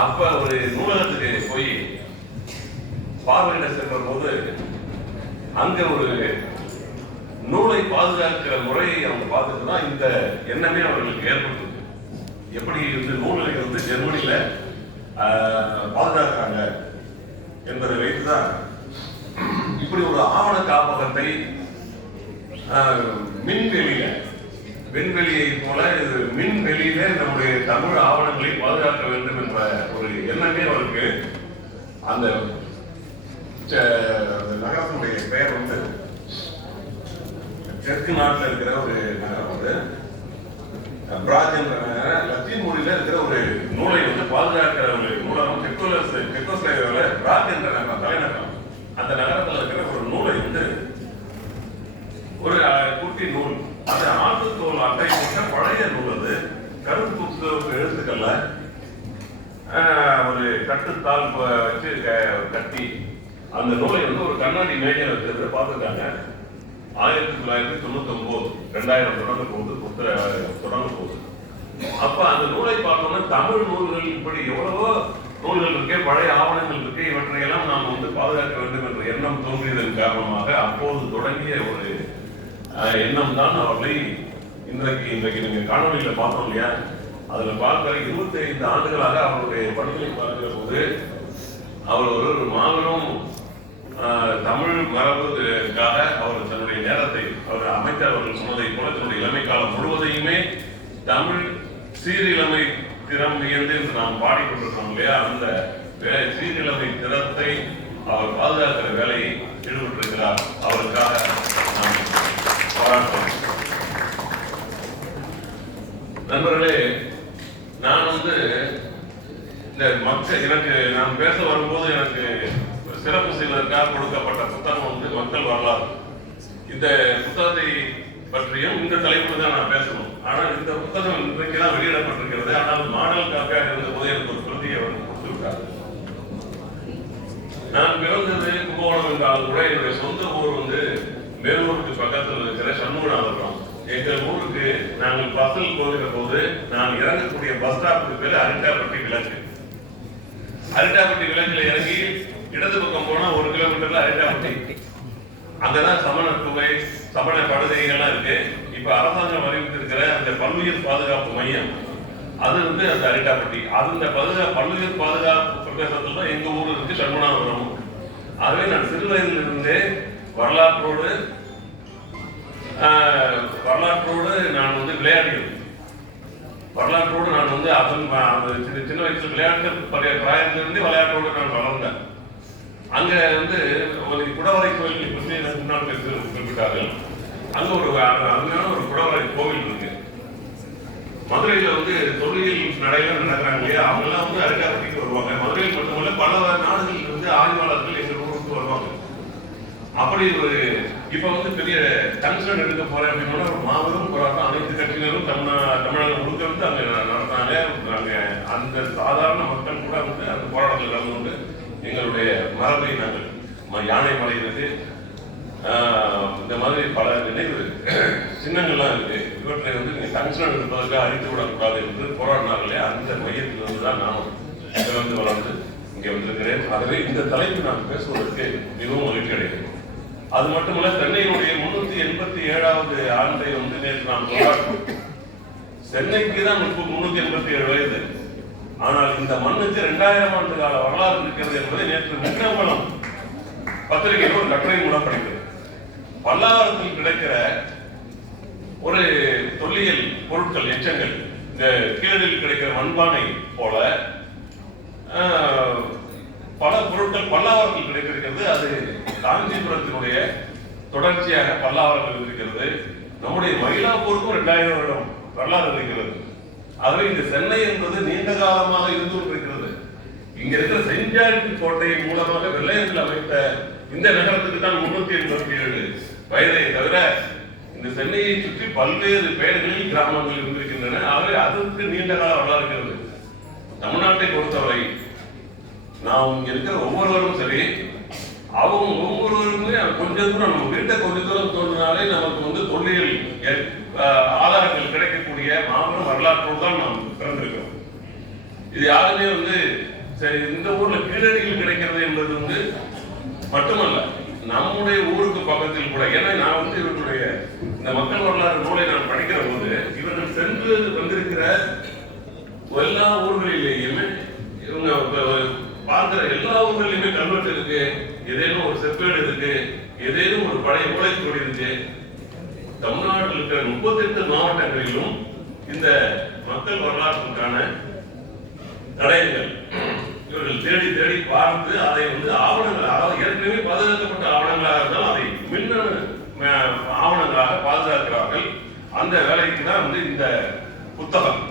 அப்ப ஒரு நூலகத்துக்கு போய் பார்வையிட சென்ற போது அங்க ஒரு நூலை பாதுகாக்கிற முறையை அவங்க பார்த்துட்டு தான் இந்த எண்ணமே அவர்களுக்கு ஏற்படுத்தும் எப்படி வந்து நூல்களை வந்து ஜெர்மனியில பாதுகாக்கிறாங்க என்பதை வைத்துதான் இப்படி ஒரு ஆவண காப்பகத்தை மின்வெளியில விண்வெளியை போல இது மின்வெளியில நம்முடைய தமிழ் ஆவணங்களை பாதுகாக்க வேண்டும் என்ற ஒரு எண்ணமே அவருக்கு அந்த அந்த நகரத்தினுடைய பெயர் வந்து தெற்கு நாட்டில் இருக்கிற ஒரு நகரம் அது. பிராஜ் என்ற லத்தீன் மொழியில இருக்கிற ஒரு நூலை வந்து பாதுகாக்கிற ஒரு நூலகம் செக்கோலஸ் செக்கோஸ்லேவியாவில் பிராஜ் என்ற நகரம் தலைநகரம். அந்த நகரத்தில் இருக்கிற ஒரு நூலை வந்து ஒரு குட்டி நூல் அந்த ஆட்டுத்தோல் அட்டை போட்ட பழைய நூல் அது. கருப்பு எழுத்துக்கள்ல. ஒரு கட்டுத்தாள் வச்சு கட்டி அந்த நூலை வந்து ஒரு கண்ணாடி மேஜர் வச்சிருந்து பார்த்துருக்காங்க ஆயிரத்தி தொள்ளாயிரத்தி தொண்ணூத்தி ஒன்பது ரெண்டாயிரம் தொடங்க போகுது புத்தக தொடங்க போகுது. அப்ப அந்த நூலை பார்த்தோம்னா தமிழ் நூல்கள் இப்படி எவ்வளவோ நூல்கள் இருக்கே பழைய ஆவணங்கள் இருக்கு இவற்றையெல்லாம் நாம் வந்து பாதுகாக்க வேண்டும் என்ற எண்ணம் தோன்றியதன் காரணமாக அப்போது தொடங்கிய ஒரு எண்ணம் தான் அவர்களை இன்றைக்கு இன்றைக்கு நீங்கள் காணொலியில் பார்த்தோம் இல்லையா? அதில் பார்க்கிற இருபத்தி ஐந்து ஆண்டுகளாக அவருடைய பணிகளை பார்க்கிற போது அவர் ஒரு ஒரு மாபெரும் தமிழ் மரபுக்காக அவர் தன்னுடைய நேரத்தை அவர் அமைச்சர் அவர்கள் சொன்னதை போல தன்னுடைய இளமை காலம் முழுவதையுமே தமிழ் சீரிழமை திறம் வியந்து என்று நாம் பாடிக்கொண்டிருக்கோம் இல்லையா? அந்த வே- சீரிழமை திறத்தை அவர் பாதுகாக்கிற வேலையை ஈடுபட்டிருக்கிறார். அவருக்காக நாம் நண்பர்களே நான் வந்து இந்த மக்கள் எனக்கு நான் பேச வரும்போது எனக்கு சிறப்பு செய்வதற்காக கொடுக்கப்பட்ட புத்தகம் வந்து மக்கள் வரலாறு. இந்த புத்தகத்தை பற்றியும் இந்த தலைப்பு தான் நான் பேசணும். ஆனால் இந்த புத்தகம் இன்றைக்கு தான் வெளியிடப்பட்டிருக்கிறது ஆனால் மாடல் காப்பியாக இருந்த போது எனக்கு ஒரு பிரதியை வந்து கொடுத்து விட்டார் நான் பிறந்தது கும்பகோணம் என்றாலும் கூட என்னுடைய சொந்த ஊர் வந்து மேலூருக்கு பக்கத்தில் இருக்கிற சண்முகநாதபுரம் எங்கள் ஊருக்கு நாங்கள் பஸ்ஸில் போகிற போது நான் இறங்கக்கூடிய பஸ் ஸ்டாப்புக்கு பேர் அரிட்டாப்பட்டி விலங்கு அரிட்டாப்பட்டி விலங்குல இறங்கி இடது பக்கம் போனா ஒரு கிலோமீட்டர்ல அரிட்டாப்பட்டி. அங்கதான் சமண குகை சமண படுகைகள்லாம் இருக்கு. இப்ப அரசாங்கம் அறிவித்திருக்கிற அந்த பல்லுயிர் பாதுகாப்பு மையம் அது வந்து அந்த அரிட்டாப்பட்டி. அது இந்த பாதுகா பல்லுயிர் பாதுகாப்பு பிரதேசத்துல தான் எங்க ஊர் இருக்கு சண்முனாபுரம் ஆகவே நான் சிறு வயதிலிருந்தே வரலாற்றோடு வரலாற்றோடு நான் வந்து விளையாடுகிறேன் வரலாற்றோடு நான் வந்து அதன் சின்ன சின்ன வயசுல விளையாட்டு பழைய பிராயத்திலிருந்து விளையாட்டோடு நான் வளர்ந்தேன். அங்கே வந்து ஒரு குடவரை கோயில் பற்றி முன்னாள் குறிப்பிட்டார்கள். அங்கே ஒரு அருமையான ஒரு குடவரை கோவில் இருக்கு. மதுரையில் வந்து தொழில் நடைகள் நடக்கிறாங்க இல்லையா? அவங்கெல்லாம் வந்து அரிட்டாப்பட்டிக்கு வருவாங்க. மதுரையில் மட்டுமல்ல பல நாடுகளில் இருந்து ஆய்வாளர்கள் எங்கள் ஊருக்கு வருவாங்க. அப்படி ஒரு இப்ப வந்து பெரிய கன்சர்ன் எடுக்க போறேன் அப்படின்னா ஒரு மாபெரும் போராட்டம். அனைத்து கட்சியினரும் தமிழ் தமிழகம் முழுக்க வந்து அங்க நடத்தினாலே அங்க அந்த சாதாரண மக்கள் கூட வந்து அந்த போராட்டத்தில் கலந்து கொண்டு எங்களுடைய மரபை நாங்கள் யானை மலை இருக்கு ஆஹ் இந்த மாதிரி பல நினைவு சின்னங்கள்லாம் இருக்கு. இவற்றை வந்து நீங்க கன்சர்ன் எடுப்பதற்காக அழித்து விடக்கூடாது என்று போராடினார்களே அந்த மையத்தில் வந்து தான் நான் வந்து வளர்ந்து இங்கே வந்திருக்கிறேன். ஆகவே இந்த தலைப்பு நான் பேசுவதற்கு மிகவும் மகிழ்ச்சி அடைகிறேன் அது மட்டுமல்ல சென்னையினுடைய முன்னூத்தி எண்பத்தி ஏழாவது ஆண்டை வந்து நேற்று நாம் கொண்டாடுறோம். சென்னைக்கு தான் முன்னூத்தி எண்பத்தி ஏழு வயது. ஆனால் இந்த மண்ணுக்கு இரண்டாயிரம் ஆண்டு கால வரலாறு இருக்கிறது என்பதை நேற்று மின்னம்பலம் பத்திரிகையில் ஒரு கட்டுரை மூலம் படிக்கிறது பல்லாவரத்தில் கிடைக்கிற ஒரு தொல்லியல் பொருட்கள் எச்சங்கள் இந்த கீழடியில் கிடைக்கிற மண்பானை போல பல பொருட்கள் பல்லாவரத்தில் கிடைத்திருக்கிறது. அது காஞ்சிபுரத்தினுடைய தொடர்ச்சியாக பல்லாவரங்கள் இருக்கிறது நம்முடைய மயிலாப்பூருக்கும் இரண்டாயிரம் வருடம் வரலாறு இருக்கிறது ஆகவே இந்த சென்னை என்பது நீண்ட காலமாக இருந்து கொண்டிருக்கிறது. இங்க இருக்கிற செஞ்சாரி கோட்டை மூலமாக வெள்ளையர்கள் அமைத்த இந்த நகரத்துக்கு தான் முன்னூத்தி எண்பத்தி ஏழு வயதை தவிர இந்த சென்னையை சுற்றி பல்வேறு பெயர்களில் கிராமங்கள் இருந்திருக்கின்றன. ஆகவே அதற்கு நீண்ட கால வரலாறு இருக்கிறது. தமிழ்நாட்டை பொறுத்தவரை நாம் இங்க இருக்கிற ஒவ்வொருவரும் சரி அவங்க ஒவ்வொருவருமே கொஞ்சம் தூரம் நம்ம வீட்டை கொஞ்ச தூரம் தோன்றினாலே நமக்கு வந்து தொல்லியல் ஆஹ் ஆதாரங்கள் கிடைக்கக்கூடிய மாபெரும் வரலாற்றோடு தான் நாம் பிறந்திருக்கிறோம். இது யாருமே வந்து சரி இந்த ஊர்ல கீழடியில் கிடைக்கிறது என்பது வந்து மட்டுமல்ல நம்முடைய ஊருக்கு பக்கத்தில் கூட ஏன்னா நான் வந்து இவர்களுடைய இந்த மக்கள் வரலாறு நூலை நான் படிக்கிற போது இவர்கள் சென்று வந்திருக்கிற எல்லா ஊர்களிலேயுமே இவங்க பார்க்கிற எல்லா ஊர்களிலுமே கல்வெட்டு இருக்கு. ஏதேனும் ஒரு செப்பேடு இருக்கு ஏதேனும் ஒரு பழைய மூளைச்சோடி இருக்கு. தமிழ்நாட்டில் இருக்கிற முப்பத்தெட்டு மாவட்டங்களிலும் இந்த மக்கள் வரலாற்றுக்கான தடயங்கள். இவர்கள் தேடி தேடி பார்த்து அதை வந்து ஆவணங்கள் அதாவது ஏற்கனவே பாதுகாக்கப்பட்ட ஆவணங்களாக இருந்தால் அதை மின்னணு ஆவணங்களாக பாதுகாக்கிறார்கள். அந்த வேலைக்கு தான் வந்து இந்த புத்தகம்.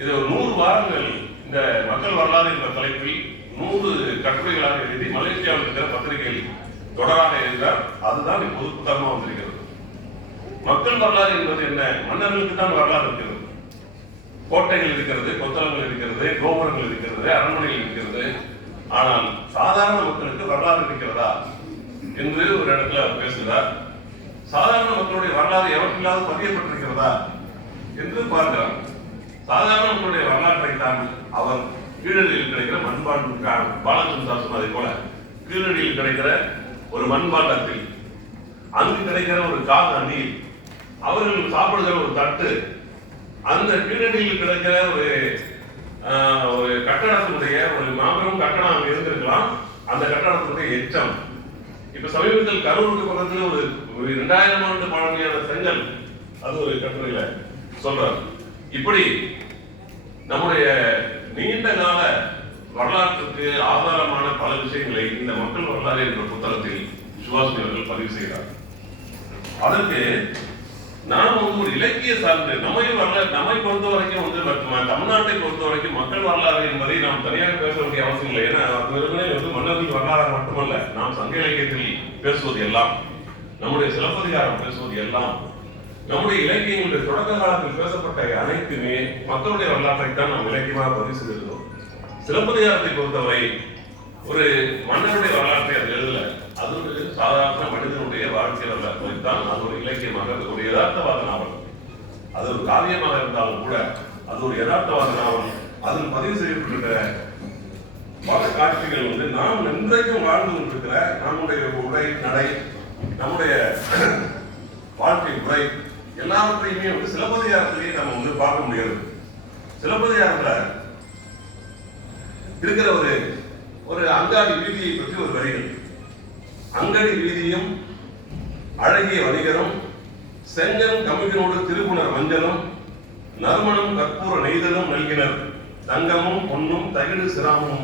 இது ஒரு நூறு வாரங்கள் இந்த மக்கள் வரலாறு என்ற தலைப்பில் நூறு கட்டுரைகளாக எழுதி மலேசியாவில் இருக்கிற பத்திரிகையில் தொடராக எழுதினார். அதுதான் இப்போது புத்தகமாக வந்திருக்கிறது. மக்கள் வரலாறு என்பது என்ன? மன்னர்களுக்கு தான் வரலாறு இருக்கிறது. கோட்டைகள் இருக்கிறது கொத்தளங்கள் இருக்கிறது கோபுரங்கள் இருக்கிறது அரண்மனைகள் இருக்கிறது. ஆனால் சாதாரண மக்களுக்கு வரலாறு இருக்கிறதா என்று ஒரு இடத்துல அவர் பேசுகிறார். சாதாரண மக்களுடைய வரலாறு எவற்றில்லாத பதியப்பட்டிருக்கிறதா என்று பார்க்கிறார். சாதாரண மக்களுடைய வரலாற்றை தான் அவர் கீழடியில் கிடைக்கிற மண்பாண்டம் பாலச்சந்திரா சொன்னதை போல. கீழடியில் கிடைக்கிற ஒரு மண்பாண்டத்தில் அங்கு கிடைக்கிற ஒரு காக நீர் அவர்கள் சாப்பிடுகிற ஒரு தட்டு அந்த கீழடியில் கிடைக்கிற ஒரு ஒரு கட்டடத்தினுடைய ஒரு மாபெரும் கட்டடம் அங்கே இருந்திருக்கலாம். அந்த கட்டடத்தினுடைய எச்சம். இப்ப சமீபத்தில் கரூருக்கு பக்கத்தில் ஒரு ஒரு இரண்டாயிரம் ஆண்டு பழமையான செங்கல் அது ஒரு கட்டுரையில சொல்றார். இப்படி நம்முடைய நீண்ட கால வரலாற்றுக்கு ஆதாரமான பல விஷயங்களை இந்த மக்கள் வரலாறு என்ற புத்தகத்தில் சுபாஷ் அவர்கள் பதிவு செய்கிறார். அதற்கு நாம் வந்து ஒரு இலக்கிய சார்ந்து நம்மை வரலாறு நம்மை பொறுத்த வரைக்கும் வந்து தமிழ்நாட்டை பொறுத்த வரைக்கும் மக்கள் வரலாறு என்பதை நாம் தனியாக பேச வேண்டிய அவசியம் இல்லை. ஏன்னா அது வெறுமனே வந்து மன்னர்கள் வரலாறு மட்டுமல்ல நாம் சங்க இலக்கியத்தில் பேசுவது எல்லாம் நம்முடைய சிலப்பதிகாரம் பேசுவது எல்லாம் நம்முடைய இலக்கியங்களுடைய தொடக்க காலத்தில் பேசப்பட்ட அனைத்துமே மக்களுடைய வரலாற்றை தான் நாம் இலக்கியமாக பதிவு செய்திருக்கிறோம். சிலப்பதிகாரத்தை பொறுத்தவரை ஒரு மன்னருடைய வரலாற்றை அது எழுதல. அது ஒரு சாதாரண மனிதனுடைய வாழ்க்கை வரலாற்றை தான் அது ஒரு இலக்கியமாக அது ஒரு யதார்த்தவாத நாவல். அது ஒரு காவியமாக இருந்தாலும் கூட அது ஒரு யதார்த்தவாத நாவல். அதில் பதிவு செய்யப்பட்டிருக்கிற பல காட்சிகள் வந்து நாம் இன்றைக்கும் வாழ்ந்து கொண்டிருக்கிற நம்முடைய உடை நடை நம்முடைய வாழ்க்கை முறை எல்லாவற்றையுமே வந்து சிலப்பதிகாரத்திலேயே நம்ம வந்து பார்க்க முடியாது சிலப்பதிகாரத்தில் இருக்கிற ஒரு ஒரு அங்காடி வீதியை பற்றி ஒரு வரிகள். அங்கடி வீதியும் அழகிய வணிகரும் செங்கன் கமிகனோடு திருகுணர் மஞ்சளும் நறுமணம் கற்பூர நெய்தலும் நல்கினர். தங்கமும் பொன்னும் தகிடு சிராமும்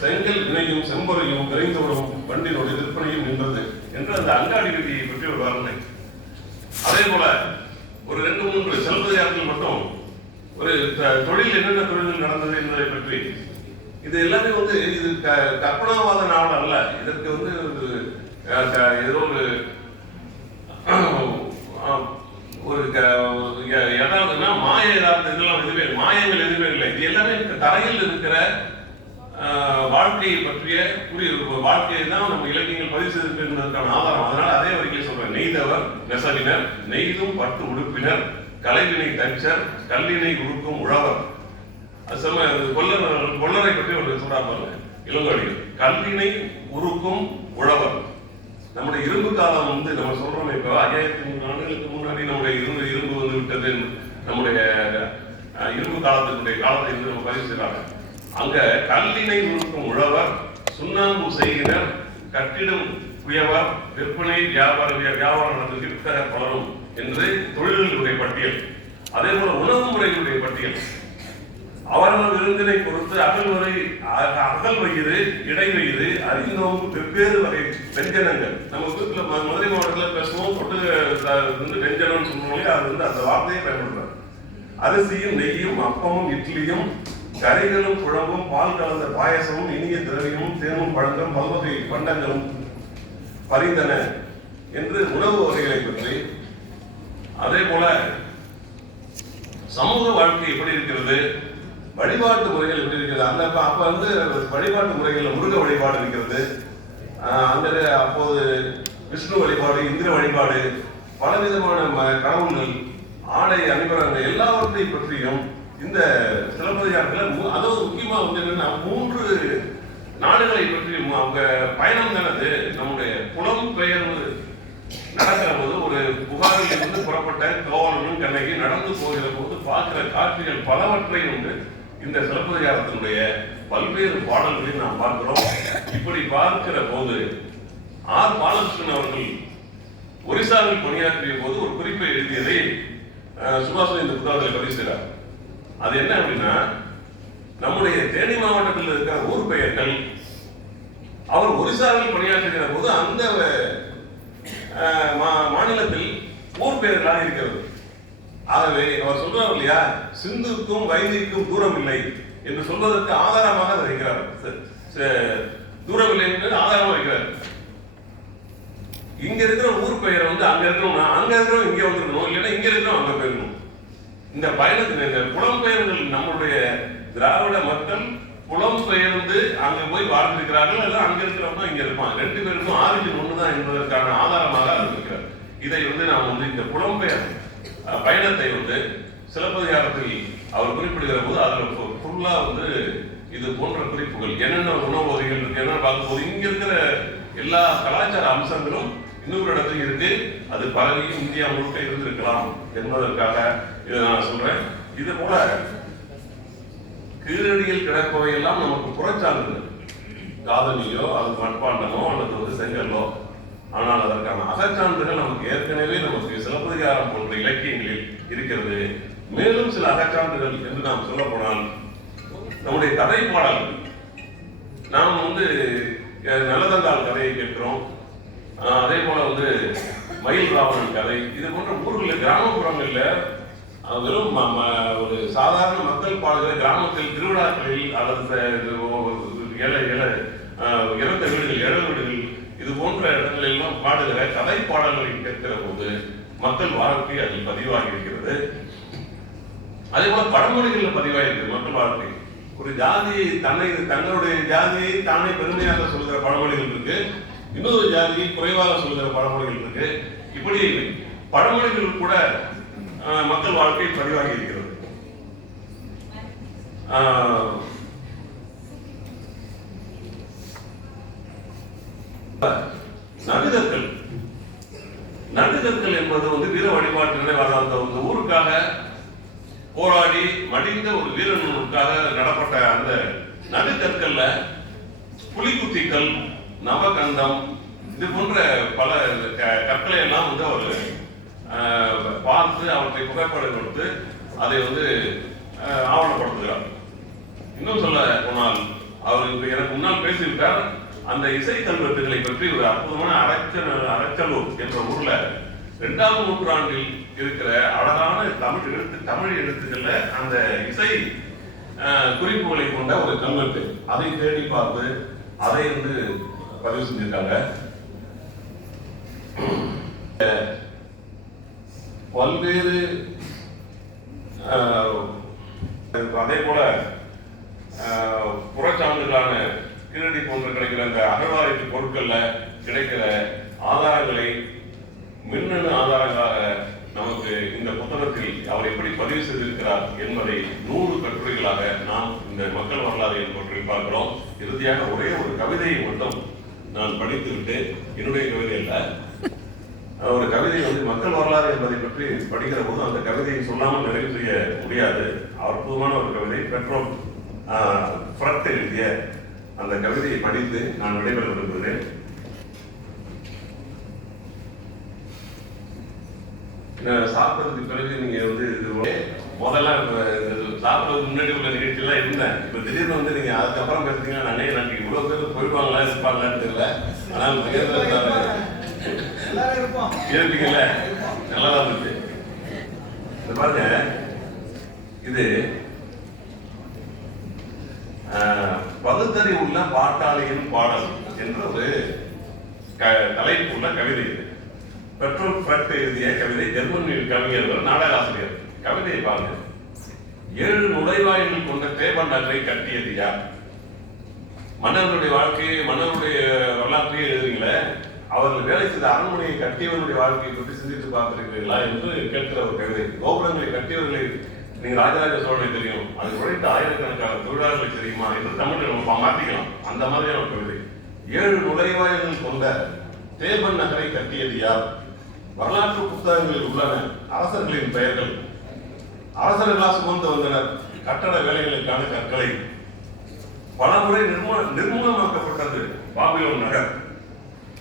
செங்கல் வினையும் செம்பொறையும் விரைந்தோடும் வண்டினோடு விற்பனையும் நின்றது என்று அந்த அங்காடி வீதியை பற்றி ஒரு வர்ணனை. அதே போல ஒரு ரெண்டு மூன்று செல்வதிகாரத்தில் மட்டும். ஒரு தொழில் என்னென்ன தொழில்கள் நடந்தது என்பதை பற்றி. இது எல்லாமே வந்து இது க- கற்பனாவாத நாவல் அல்ல. இதற்கு வந்து ஒரு, ஏதோ ஒரு ஒரு க- எதாவதுன்னா மாய ஏதாவது இதெல்லாம் எதுவுமே மாயங்கள் எதுவுமே இல்லை. இது எல்லாமே தரையில் இருக்கிற அஹ், வாழ்க்கையை பற்றிய புரிய வாழ்க்கையை தான் நம்ம இலக்கியங்கள் பதிவு செய்திருக்கிறதுக்கான ஆதாரம். அதனால அதே வரைக்கும் நெய்தவர் நெசவினர் நெய்தும் பட்டு உடுப்பினர் கலைவினை தச்சர் கல்லினை உடுக்கும் உழவர். அது செம்ம கொல்லர் கொல்லரை பற்றி ஒரு சொல்றாங்க இளங்கோடிகள். கல்வினை உருக்கும் உழவர். நம்முடைய இரும்பு காலம் வந்து நம்ம சொல்றோம் இப்போ ஐயாயிரத்தி மூணு ஆண்டுகளுக்கு முன்னாடி நம்முடைய இரும்பு இரும்பு வந்து விட்டது நம்முடைய இரும்பு காலத்தினுடைய காலத்தை வந்து நம்ம பதிவு அங்க கல்லினை உருக்கும் உழவர் சுண்ணாம்பு செய்கினர் கட்டிடம் குயவர் விற்பனை வியாபார வியாபாரம் நடத்துகிற வித்தகர் பலரும் என்று தொழில்களுடைய பட்டியல். அதே போல உணவு முறைகளுடைய பட்டியல். அவர்கள் விருந்தினை பொறுத்து அகல் வரை அ- அகல் வயிறு இடை வயிறு அறிந்தோம் வெவ்வேறு வகை வெஞ்சனங்கள். நம்ம வீட்டுல ம- மதுரை மாவட்டத்துல பேசுவோம் தொட்டு வந்து வெஞ்சனம்னு சொல்லுவோம் அது வந்து அந்த வார்த்தையை பயன்படுத்துறாங்க. அரிசியும் நெய்யும் அப்பமும் இட்லியும் கறிகளும் குழம்பும் பால் கலந்த பாயசமும் இனிய திரவியமும் தேனும் பழங்களும் பல்வகை பண்டங்களும் பரிந்தன என்று உணவு வகைகளை பற்றி அதே போல சமூக வாழ்க்கை எப்படி இருக்கிறது வழிபாட்டு முறைகள் எப்படி இருக்கிறது அந்த அப்ப வந்து வழிபாட்டு முறைகள் முருக வழிபாடு இருக்கிறது அந்த அப்போது விஷ்ணு வழிபாடு இந்திர வழிபாடு பலவிதமான ம- கடவுள்கள் ஆடை அணிபரங்கள் எல்லாவற்றை பற்றியும் இந்த சிலப்பதிகாரத்தில் மூ- அதுவும் வந்து என்னன்னா மூன்று நாடுகளை பற்றி அவங்க பயணம் தானது நம்முடைய புலம் பெயர்வு நடக்கிற போது ஒரு புகாரில் இருந்து புறப்பட்ட கோவலனும் கண்ணகி நடந்து போகிற போது பார்க்கிற காட்சிகள் பலவற்றை வந்து இந்த சிலப்பதிகாரத்தினுடைய பல்வேறு பாடல்களையும் நாம் பார்க்கிறோம். இப்படி பார்க்கிற போது ஆர் பாலகிருஷ்ணன் அவர்கள் ஒரிசாவில் பணியாற்றிய போது ஒரு குறிப்பை எழுதியதை அஹ், சுபாஷ் இந்த புத்தகத்தில் பதிவு செய்கிறார் அது என்ன அப்படின்னா நம்முடைய தேனி மாவட்டத்தில் இருக்கிற ஊர் பெயர்கள் அவர் ஒரிசாவில் பணியாற்றுகிற போது அந்த மா- மாநிலத்தில் ஊர் பெயர்களாக இருக்கிறது. ஆகவே அவர் சொல்றார் இல்லையா சிந்துக்கும் வைதிக்கும் தூரம் இல்லை என்று சொல்வதற்கு ஆதாரமாக வைக்கிறார். தூரம் இல்லை என்று ஆதாரமாக வைக்கிறார். இங்க இருக்கிற ஊர் பெயரை வந்து அங்க இருக்கிறவங்க அங்க இருக்கிறோம் இங்க வந்துருக்கணும் இல்லைன்னா இங்க இருக்கிறோம் அங்க போயிருக்கணும் இந்த பயணத்தில் இந்த புலம்பெயர்கள் நம்மளுடைய திராவிட மக்கள் புலம்பெயர்ந்து அங்க போய் வாழ்ந்திருக்கிறார்கள் அல்ல அங்க இருக்கிறவங்க இங்க இருப்பாங்க. ரெண்டு பேருக்கும் ஆரிஜின் ஒண்ணுதான் என்பதற்கான ஆதாரமாக இருக்கிறார். இதை வந்து நாம் வந்து இந்த புலம்பெயர் பயணத்தை வந்து சிலப்பதிகாரத்தில் அவர் குறிப்பிடுகிற போது அதுல ஃபுல்லா வந்து இது போன்ற குறிப்புகள். என்னென்ன உணவு வகைகள் இருக்கு என்னென்ன பார்க்கும்போது இங்க இருக்கிற எல்லா கலாச்சார அம்சங்களும் இன்னொரு இடத்துல இருக்கு. அது பரவி இந்தியா முழுக்க இருந்திருக்கலாம் என்பதற்காக இதை நான் சொல்றேன். இது போல கீழடியில் கிடப்பவையெல்லாம் நமக்கு புறச்சான்றுகள் காதலியோ அல்லது மட்பாண்டமோ அல்லது வந்து செங்கல்லோ ஆனால் அதற்கான அகச்சான்றுகள் நமக்கு ஏற்கனவே நமக்கு சிலப்பதிகாரம் போன்ற இலக்கியங்களில் இருக்கிறது. மேலும் சில அகச்சான்றுகள் என்று நாம் சொல்ல போனால் நம்முடைய கதை பாடல்கள் நாம் வந்து அஹ், கதையை கேட்கிறோம். அதே போல வந்து மயில் ராவணன் கதை. இது போன்ற ஊர்களில் கிராமப்புறங்களில் வெறும் ஒரு சாதாரண மக்கள் பாடுகிற கிராமத்தில் திருவிழாக்களில் அல்லது ஏழை இறந்த வீடுகள் ஏழை வீடுகள் இது போன்ற இடங்களெல்லாம் பாடுகிற கதை பாடல்களை கேட்கிற போது மக்கள் வாழ்க்கை அதில் பதிவாகி இருக்கிறது. அதே போல பழமொழிகள்ல பதிவாகிறது மக்கள் வாழ்க்கை. ஒரு ஜாதியை தன்னை தங்களுடைய ஜாதியை தானே பெருமையாக சொல்கிற பழமொழிகள் இருக்கு. இன்னொரு ஜாதியை குறைவாக சொல்கிற பழமொழிகள் இருக்கு. இப்படி பழமொழிகள் கூட மக்கள் வாழ்க்கை பதிவாகி இருக்கிறது. ஆஹ், நடுதர்கள். என்பது வந்து வீர வழிபாட்டு நினைவாக அந்த அந்த ஊருக்காக போராடி மடிந்த ஒரு வீரனுக்காக நடப்பட்ட அந்த நடுக்கற்கள்ல புலிக்குத்திக்கல் நவகந்தம் இது போன்ற பல க- கற்களை எல்லாம் வந்து அவர் பார்த்து அவற்றை புகைப்படம் கொடுத்து அதை வந்து ஆவணப்படுத்துகிறார். இன்னும் சொல்ல போனால் அவர் இப்ப எனக்கு முன்னால் பேசியிருக்கார் அந்த இசை கல்வெட்டுகளை பற்றி ஒரு அற்புதமான அரைச்சல் அரைச்சலூர் என்ற ஊர்ல இரண்டாம் நூற்றாண்டில் இருக்கிற அழகான தமிழ் எழுத்து தமிழ் எழுத்துக்கள்ல அந்த இசை அஹ், குறிப்புகளை கொண்ட ஒரு கல்வெட்டு. அதை தேடி பார்த்து அதை வந்து பதிவு செஞ்சிருக்காங்க. பல்வேறு அதே போல புறச்சான்றுகளான கீழடி போன்ற கிடைக்கிற அந்த அகழ்வாராய்ச்சி பொருட்கள்ல கிடைக்கிற ஆதாரங்களை மின்னணு ஆதாரங்களாக நமக்கு இந்த புத்தகத்தில் அவர் எப்படி பதிவு செய்திருக்கிறார் என்பதை நூறு கட்டுரைகளாக நாம் இந்த மக்கள் வரலாறு என்பவற்றில் பார்க்கிறோம். இறுதியாக ஒரே ஒரு கவிதையை மட்டும் நான் படித்துவிட்டு என்னுடைய கவிதை அல்ல ஒரு கவிதை வந்து மக்கள் வரலாறு என்பதை பற்றி படிக்கிற போது அந்த கவிதையை சொல்லாமல் நிறைவு செய்ய முடியாது. அற்புதமான ஒரு கவிதை. பெட்ரோல் ஃப்ரட் எழுதிய அந்த கவிதையை படித்து நான் விடைபெற விரும்புகிறேன். சாப்பிட்றதுக்கு சாப்பிட்டதுக்கு பிறகு நீங்க வந்து இது முதல்ல சாப்பிட்றதுக்கு முன்னாடி உள்ள நிகழ்ச்சியெல்லாம் இருந்தேன் இப்ப திடீர்னு வந்து நீங்க அதுக்கப்புறம் பேசுறீங்கன்னா நானே எனக்கு இவ்வளவு பேர் போயிடுவாங்களா இருப்பாங்களான்னு தெரியல. ஆனால் இருப்பீங்கல்ல நல்லா இருந்துச்சு இது பாருங்க இது ஆஹ், பகுத்தறிவுள்ள பாட்டாளியின் பாடல் என்ற ஒரு க- தலைப்பு உள்ள கவிதை இது. பெட்ரோல் ஃப்ரட் எழுதிய கவிதை ஜெர்மனியில் கவிஞர் நாடகாசிரியர். கவிதையை பாருங்க. ஏழு நுழைவாயில்கள் கொண்ட தேவன் நகரை கட்டியது யார்? மன்னர்களுடைய வாழ்க்கையை மன்னருடைய வரலாற்றையே எழுதுங்களேன் அவர்கள் வேலை செய்த அரண்மனையை கட்டியவர்களுடைய வாழ்க்கையை பற்றி சிந்தித்து பார்த்திருக்கிறீர்களா என்று கேட்கிற ஒரு கவிதை. கோபுரங்களை கட்டியவர்களை நீங்க ராஜராஜ சோழனை தெரியும். அது உழைத்த ஆயிரக்கணக்கான தொழிலாளர்களை தெரியுமா என்று தமிழில் நம்ம மாற்றிக்கலாம் அந்த மாதிரியான கவிதை. ஏழு நுழைவாயில்கள் கொண்ட தேபன் நகரை கட்டியது யார்? வரலாற்று புத்தகங்களில் உள்ளன அரசர்களின் பெயர்கள். அரசர்களா சுமந்து வந்தனர். கட்டட வேலைகளுக்கான கற்களை. பலமுறை முறை நிர்மூலமாக்கப்பட்டது பாபிலோன் நகர்.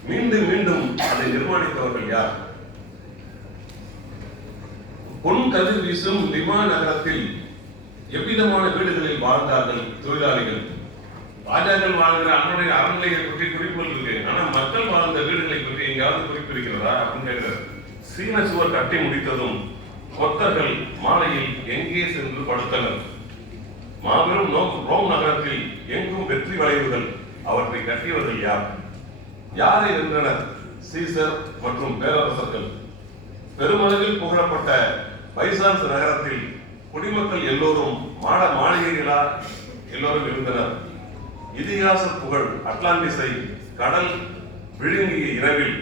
மீண்டும் மீண்டும் அதை நிர்மாணித்தவர்கள் யார்? பொன் கதிர் வீசும் லிமா நகரத்தில் எவ்விதமான வீடுகளில் வாழ்ந்தார்கள் தொழிலாளிகள்? ராஜாக்கள் வாழ்கிற அன்றைய அறநிலையை பற்றி குறிப்புகள் இருக்கு ஆனா மக்கள் வாழ்ந்த வீடுகளை பற்றி எங்கேயாவது குறிப்பிருக்கிறதா அப்படின்னு கேட்கிறார். சீன சுவர் கட்டி முடித்ததும் கொத்தர்கள் மாலையில் எங்கே சென்று படுத்தனர்? மாபெரும் ரோம் நகரத்தில் எங்கும் வெற்றி வளைவுகள் அவற்றை கட்டியவர்கள் யார்? யாரை வென்றனர் சீசர் மற்றும் பேரரசர்கள். பெருமளவில் புகழப்பட்ட பைசான்ஸ் நகரத்தில் குடிமக்கள் எல்லோரும் மாட மாளிகைகளா எல்லோரும் இருந்தனர். இதிகாச புகழ் அட்லாண்டிஸை கடல் விழுங்கிய இரவில்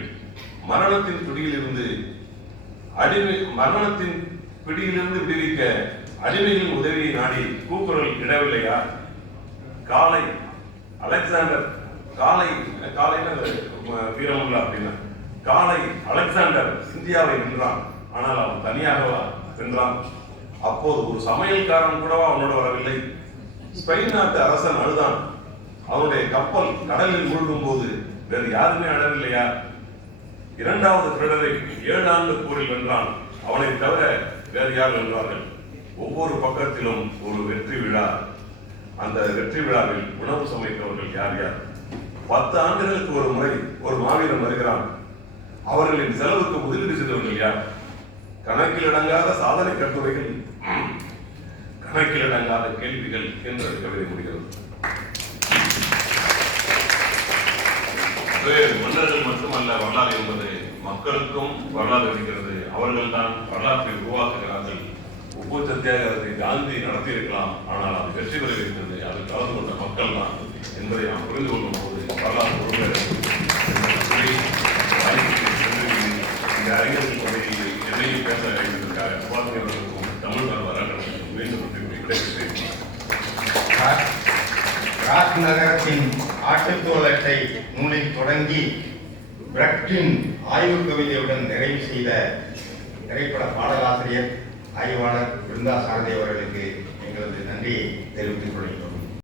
மரணத்தின் பிடியிலிருந்து அடிமை மரணத்தின் பிடியிலிருந்து விடுவிக்க அடிமையின் உதவியை நாடி கூக்குரல் இடவில்லையா? காலை அலெக்சாண்டர் காலை காலையில் அது, அப்படின்னா காலை அலெக்சாண்டர் இந்தியாவை வென்றான். ஆனால் அவன் தனியாகவா வென்றான். அப்போது ஒரு சமையல்காரன் கூடவா அவனோட வரவில்லை. ஸ்பெயின் நாட்டு அரசன் அழுதான். அவனுடைய கப்பல் கடலில் மூழ்கும் போது வேறு யாருமே அழவில்லையா இரண்டாவது பிரெடரிக் ஏழு ஆண்டு போரில் வென்றான். அவனை தவிர வேறு யார் வென்றார்கள்? ஒவ்வொரு பக்கத்திலும் ஒரு வெற்றி விழா. அந்த வெற்றி விழாவில் உணவு சமைத்தவர்கள் யார் யார்? பத்து ஆண்டுகளுக்கு ஒரு முறை ஒரு மாவீரன் வருகிறான். அவர்களின் செலவுக்கு முதலீடு செய்தவர்கள் யார் கணக்கில் அடங்காத சாதனை கட்டுரைகள். கணக்கில் அடங்காத கேள்விகள் என்று கவிதை முடிகிறது. மன்னர்கள் மட்டுமல்ல வரலாறு என்பது மக்களுக்கும் வரலாறு இருக்கிறது அவர்கள் தான் வரலாற்றை உருவாக்குகிறார்கள். உப்பு சத்தியாகிரகத்தை காந்தி நடத்தியிருக்கலாம். ஆனால் அது வெற்றி பெறவிருக்கிறது அதில் அது கலந்து கொண்ட மக்கள் தான் என்பதை நாம் புரிந்து கொள்ளும் போது வரலாறு உருவாகிறது இந்த அறிஞர்கள் பகுதியில் எதையும் பேச வைத்ததற்காக சுபாஷியவர்களுக்கும் தமிழ் வரலாற்றுக்கும் மீண்டும் கிடைக்கிறேன் ராக் நகரத்தின் ஆட்டுத்தோலட்டை நூலில் தொடங்கி பிரக்டின் ஆய்வு கவிதையுடன் நிறைவு செய்த திரைப்பட பாடலாசிரியர் ஆய்வாளர் பிருந்தா சாரதி அவர்களுக்கு எங்களது நன்றியை தெரிவித்துக் கொள்கிறோம்